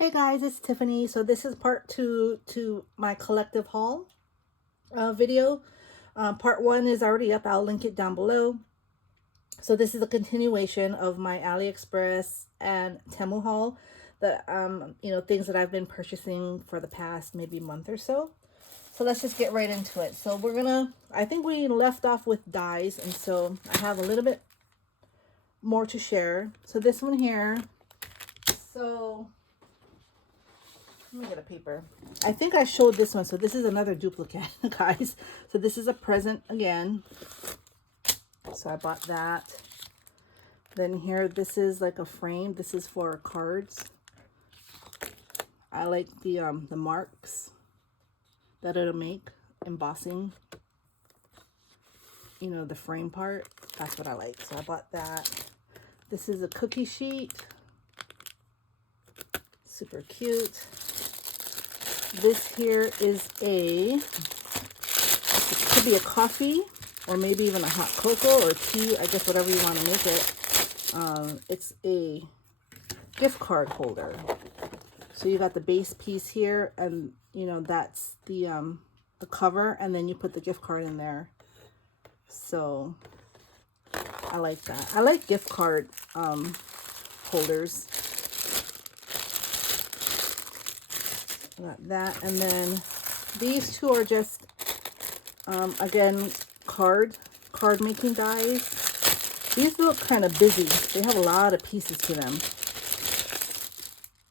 Hey guys, it's Tiffany. So this is part 2 to my collective haul video. Part 1 is already up. I'll link it down below. So this is a continuation of my Aliexpress and Temu haul that things that I've been purchasing for the past maybe month or so. So let's just get right into it. So I think we left off with dyes, and so I have a little bit more to share. So this one here, let me get a paper. I think I showed this one. So this is another duplicate, guys. So this is a present again. So I bought that. Then here, this is like a frame. This is for cards. I like the marks that it'll make, embossing. You know, the frame part. That's what I like. So I bought that. This is a cookie sheet. Super cute. This here is it could be a coffee or maybe even a hot cocoa or tea, I guess whatever you want to make it. It's a gift card holder. So you got the base piece here, and you know that's the cover, and then you put the gift card in there. So I like that. I like gift card holders. Got that, and then these two are just again card making dies. These look kind of busy. They have a lot of pieces to them,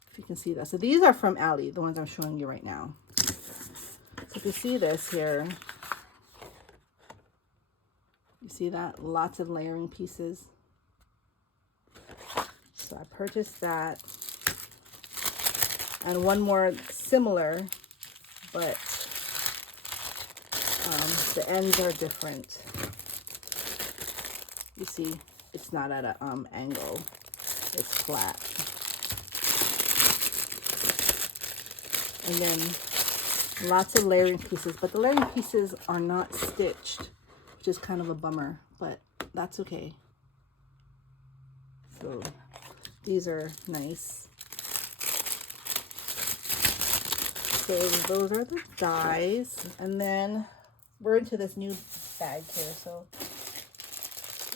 if you can see that. So these are from Ali, the ones I'm showing you right now. So if you see this here, you see that? Lots of layering pieces. So I purchased that. And one more similar, but the ends are different. You see, it's not at an angle. It's flat. And then lots of layering pieces, but the layering pieces are not stitched, which is kind of a bummer, but that's okay. So these are nice. So those are the dies, and then we're into this new bag here. So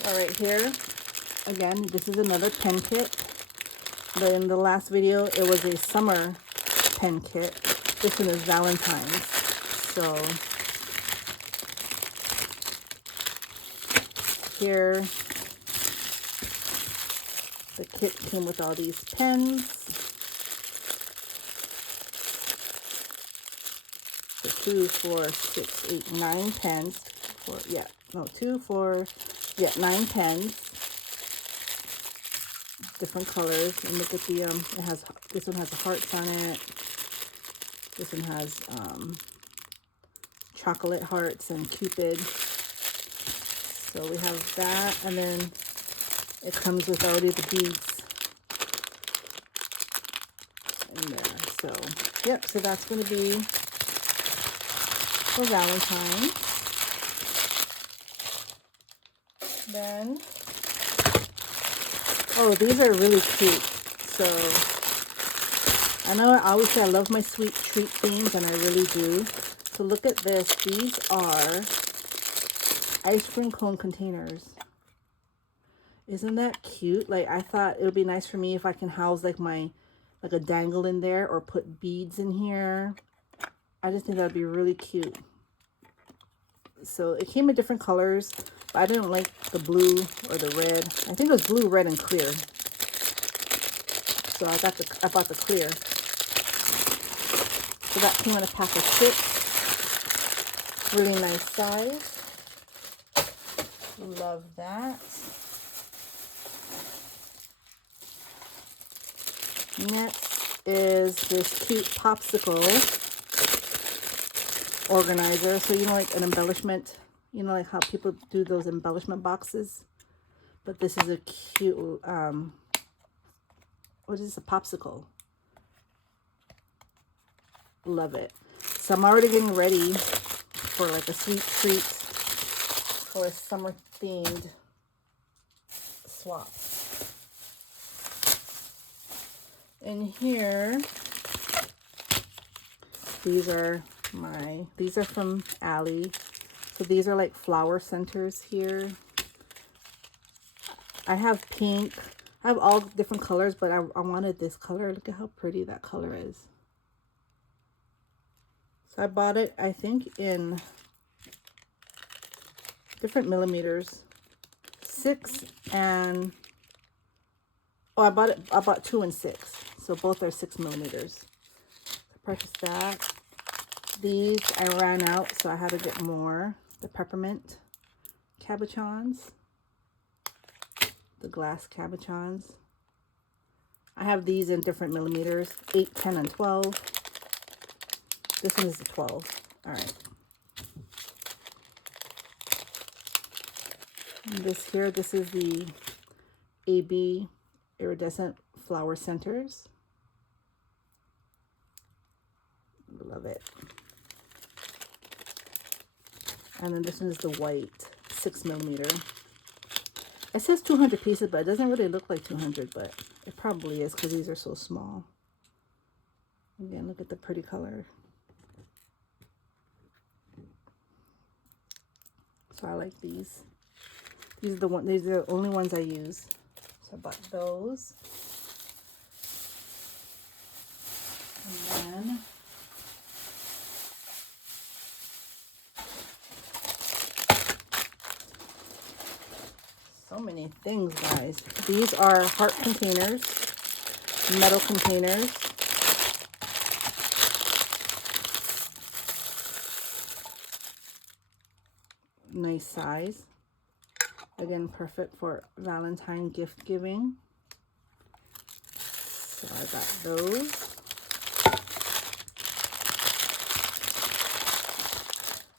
all right, here again, this is another pen kit. But in the last video, it was a summer pen kit. This one is Valentine's. So here, the kit came with all these pens. 2, 4, 6, 8, 9 pens. 9 pens. Different colors. And look at the this one has hearts on it. This one has chocolate hearts and Cupid. So we have that, and then it comes with already the beads in there. So yep, so that's going to be for Valentine. Then, oh, these are really cute. So I know I always say I love my sweet treat themes, and I really do. So look at this. These are ice cream cone containers. Isn't that cute? Like, I thought it would be nice for me if I can house like a dangle in there, or put beads in here. I just think that would be really cute. So it came in different colors, but I didn't like the blue or the red. I think it was blue, red, and clear. So I bought the clear. So that came in a pack of 6. Really nice size. Love that. Next is this cute Popsicle Organizer. So you know, like an embellishment, you know, like how people do those embellishment boxes, but this is a cute what is this, a popsicle. Love it. So I'm already getting ready for like a sweet treat or a summer themed swap. In here, these are from Ali. So these are like flower centers here. I have pink. I have all different colors, but I wanted this color. Look at how pretty that color is. So I bought it, I think, in different millimeters. 6 and... Oh, I bought 2 and 6. So both are 6 millimeters. I purchased that. These I ran out, so I had to get more. The peppermint cabochons. The glass cabochons. I have these in different millimeters. 8, 10, and 12. This one is the 12. All right. And this is the AB iridescent flower centers. Love it. And then this one is the white 6 millimeter. It says 200 pieces, but it doesn't really look like 200, but it probably is because these are so small. Again, look at the pretty color. So I like these. These are the only ones I use. So I bought those. And then so many things, guys. These are heart containers, metal containers. Nice size. Again, perfect for Valentine gift giving. So I got those.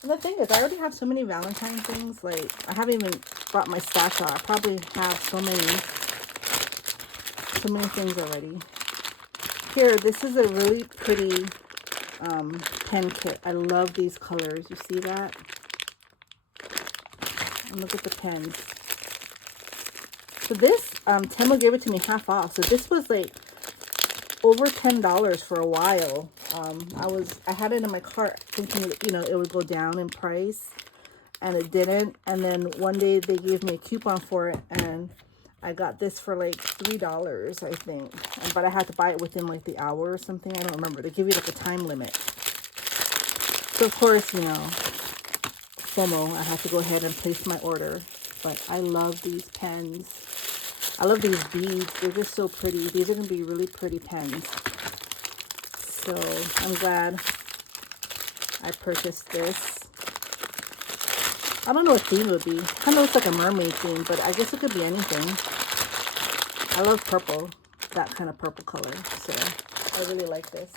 And the thing is, I already have so many Valentine things. Like, I haven't even brought my stash out. I probably have so many things already. Here, this is a really pretty pen kit. I love these colors. You see that? And look at the pens. So this, Temu gave it to me half off. So this was like over $10 for a while. I had it in my cart thinking that, you know, it would go down in price, and it didn't. And then one day they gave me a coupon for it, and I got this for like $3, I think. But I had to buy it within like the hour or something. I don't remember. They give you like a time limit. So of course, you know, FOMO, I have to go ahead and place my order. But I love these pens. I love these beads. They're just so pretty. These are going to be really pretty pens. So I'm glad I purchased this. I don't know what theme it would be. Kind of looks like a mermaid theme, but I guess it could be anything. I love purple, that kind of purple color. So I really like this.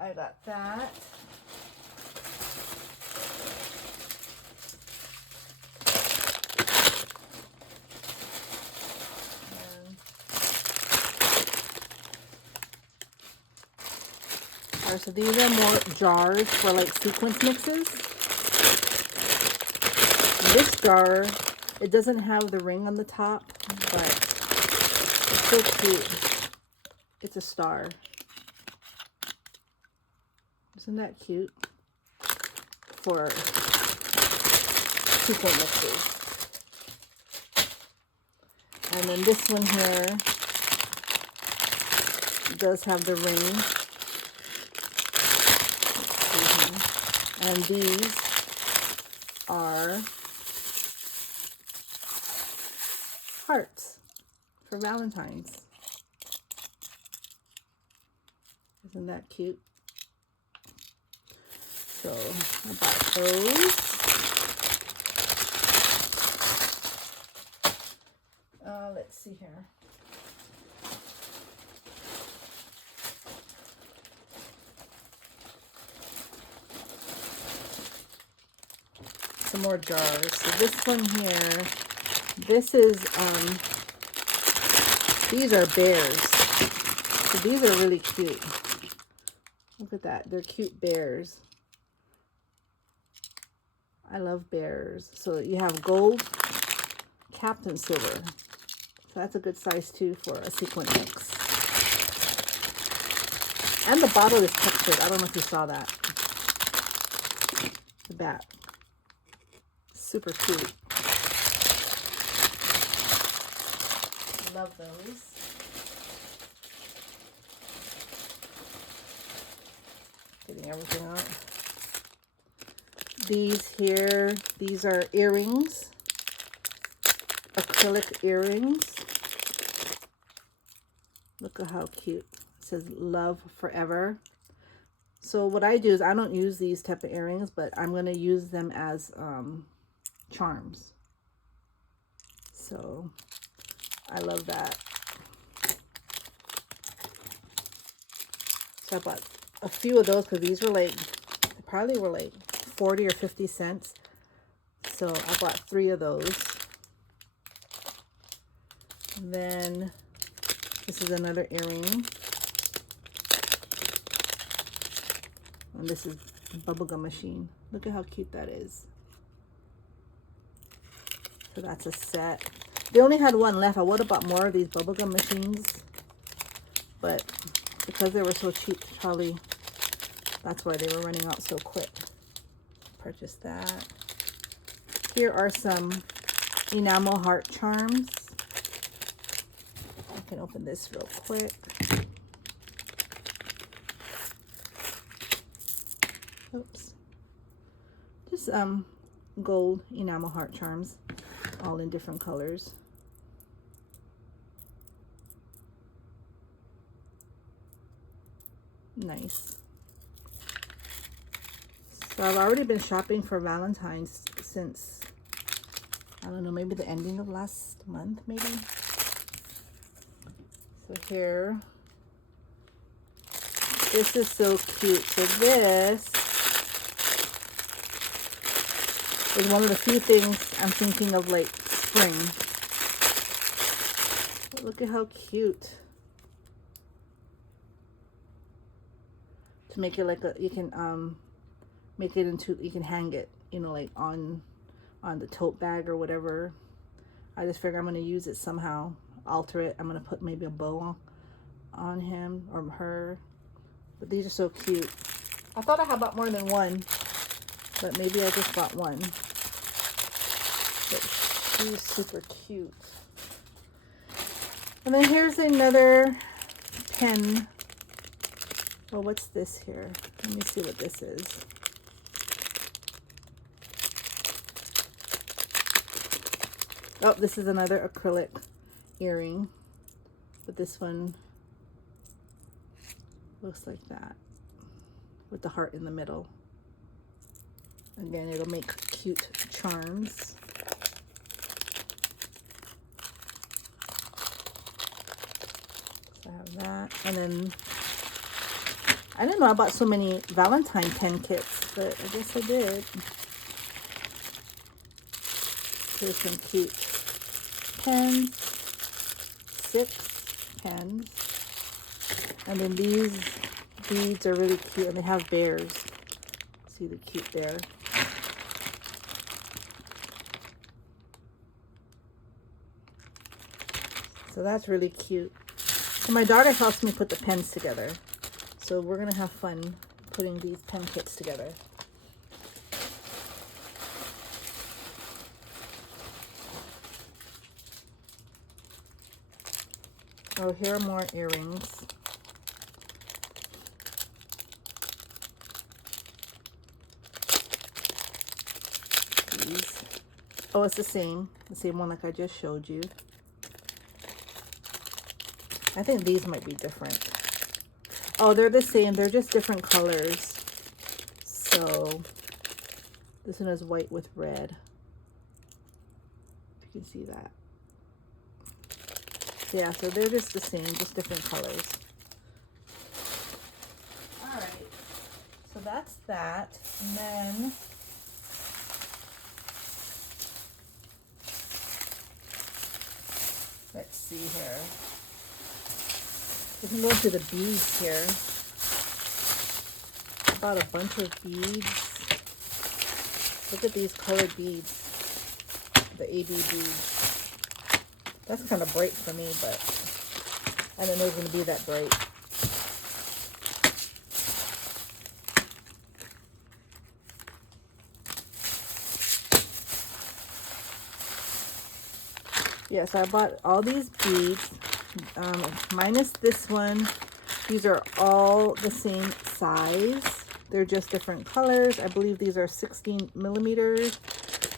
I got that. So these are more jars for like sequence mixes. This jar, it doesn't have the ring on the top, but it's so cute. It's a star. Isn't that cute? For sequence mixes. And then this one here does have the ring. And these are hearts for Valentine's. Isn't that cute? So I bought those. Let's see here. Some more jars. So this one here, this is these are bears. So these are really cute. Look at that. They're cute bears. I love bears. So you have gold, capped, and silver. So that's a good size too for a sequin mix. And the bottle is textured. I don't know if you saw that. The back. Super cute. Love those. Getting everything out. These here, these are earrings. Acrylic earrings. Look at how cute. It says love forever. So what I do is I don't use these type of earrings, but I'm going to use them as charms. So I love that. So I bought a few of those because these were like, they probably were like 40 or 50 cents. So I bought 3 of those. And then this is another earring. And this is Bubblegum Machine. Look at how cute that is. So that's a set. They only had one left. I would have bought more of these Bubblegum Machines. But because they were so cheap, probably that's why they were running out so quick. Purchased that. Here are some enamel heart charms. I can open this real quick. Oops. Just gold enamel heart charms, all in different colors. Nice. So I've already been shopping for Valentine's since, I don't know, maybe the ending of last month, maybe. So here, this is so cute. So this is one of the few things I'm thinking of like spring. But look at how cute. To make it like a, you can make it into, you can hang it, you know, like on the tote bag or whatever. I just figure I'm going to use it somehow, alter it. I'm going to put maybe a bow on him or her. But these are so cute. I thought I had bought more than one, but maybe I just bought one. But she's super cute. And then here's another pen. Oh, what's this here? Let me see what this is. Oh, this is another acrylic earring. But this one looks like that, with the heart in the middle. Again, it'll make cute charms. So I have that. And then, I didn't know I bought so many Valentine pen kits, but I guess I did. Here's some cute pens. 6 pens. And then these beads are really cute, and they have bears. See the cute bear. So that's really cute. So my daughter helps me put the pens together. So we're gonna have fun putting these pen kits together. Oh, here are more earrings. These. Oh, it's the same one like I just showed you. I think these might be different. Oh, they're the same. They're just different colors. So this one is white with red. If you can see that. So yeah, so they're just the same, just different colors. All right. So that's that. And then let's see here. We can go into the beads here. I bought a bunch of beads. Look at these colored beads. The AB beads. That's kind of bright for me, but I didn't know it was going to be that bright. Yes, I bought all these beads, minus this one. These are all the same size. They're just different colors. I believe these are 16 millimeters.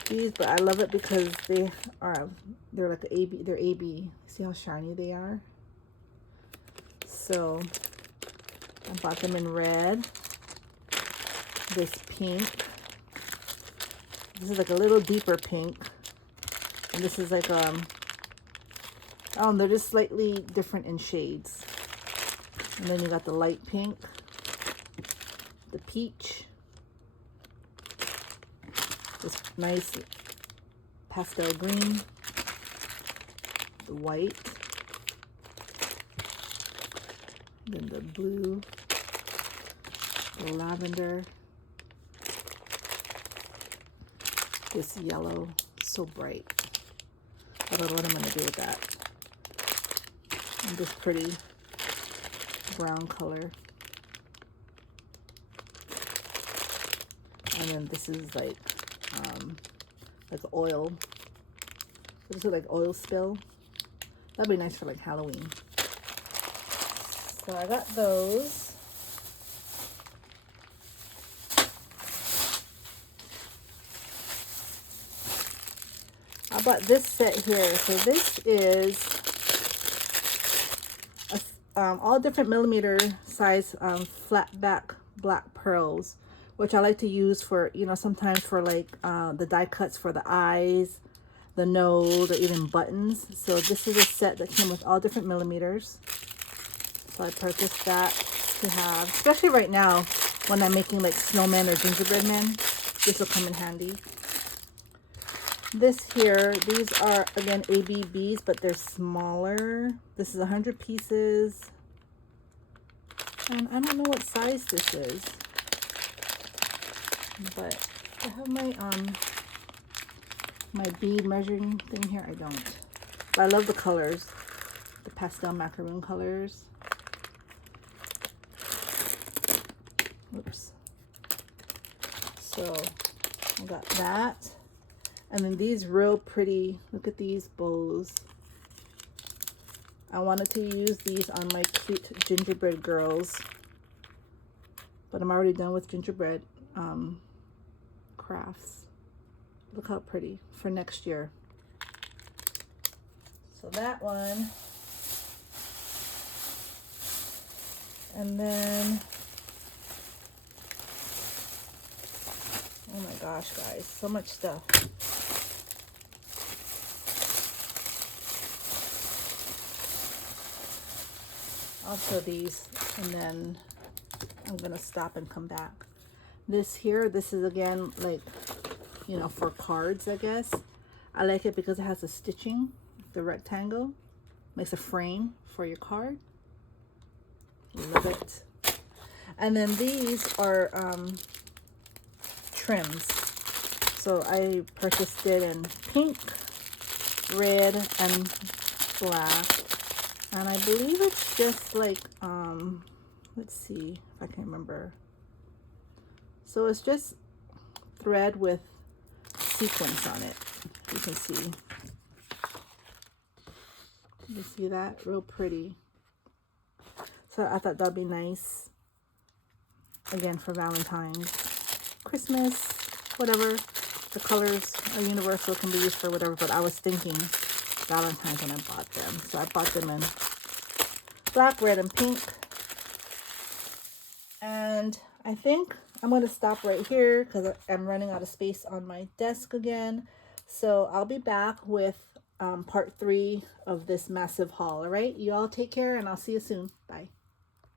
These, but I love it because they're like AB. They're AB. See how shiny they are? So I bought them in red. This pink. This is like a little deeper pink, and this is like they're just slightly different in shades. And then you got the light pink, the peach, this nice pastel green, the white, then the blue, the lavender, this yellow, so bright. I don't know what I'm going to do with that. And this pretty brown color. And then this is like oil. This is like oil spill. That'd be nice for like Halloween. So I got those. I bought this set here. So this is all different millimeter size flat back black pearls, which I like to use for, you know, sometimes for like the die cuts for the eyes, the nose, or even buttons. So this is a set that came with all different millimeters. So I purchased that to have, especially right now when I'm making like snowmen or gingerbread men. This will come in handy. This here, these are again ABBs, but they're smaller. This is 100 pieces. And I don't know what size this is. But I have my my bead measuring thing here. I don't. But I love the colors. The Pastel Macaron colors. Oops. So I got that. And then these real pretty, look at these bows. I wanted to use these on my cute gingerbread girls, but I'm already done with gingerbread crafts. Look how pretty for next year. So that one. And then, oh my gosh, guys, so much stuff. Also these, and then I'm gonna stop and come back. This here, this is again like, you know, for cards, I guess. I like it because it has the stitching, the rectangle, makes a frame for your card. Love it. And then these are trims. So I purchased it in pink, red, and black. And I believe it's just like, let's see if I can remember. So it's just thread with sequins on it. You can see. You see that? Real pretty. So I thought that'd be nice. Again, for Valentine's, Christmas, whatever. The colors are universal, can be used for whatever, but I was thinking Valentine's when I bought them. So I bought them in black, red, and pink. And I think I'm going to stop right here because I'm running out of space on my desk again. So I'll be back with part 3 of this massive haul. All right, you all take care, and I'll see you soon. Bye.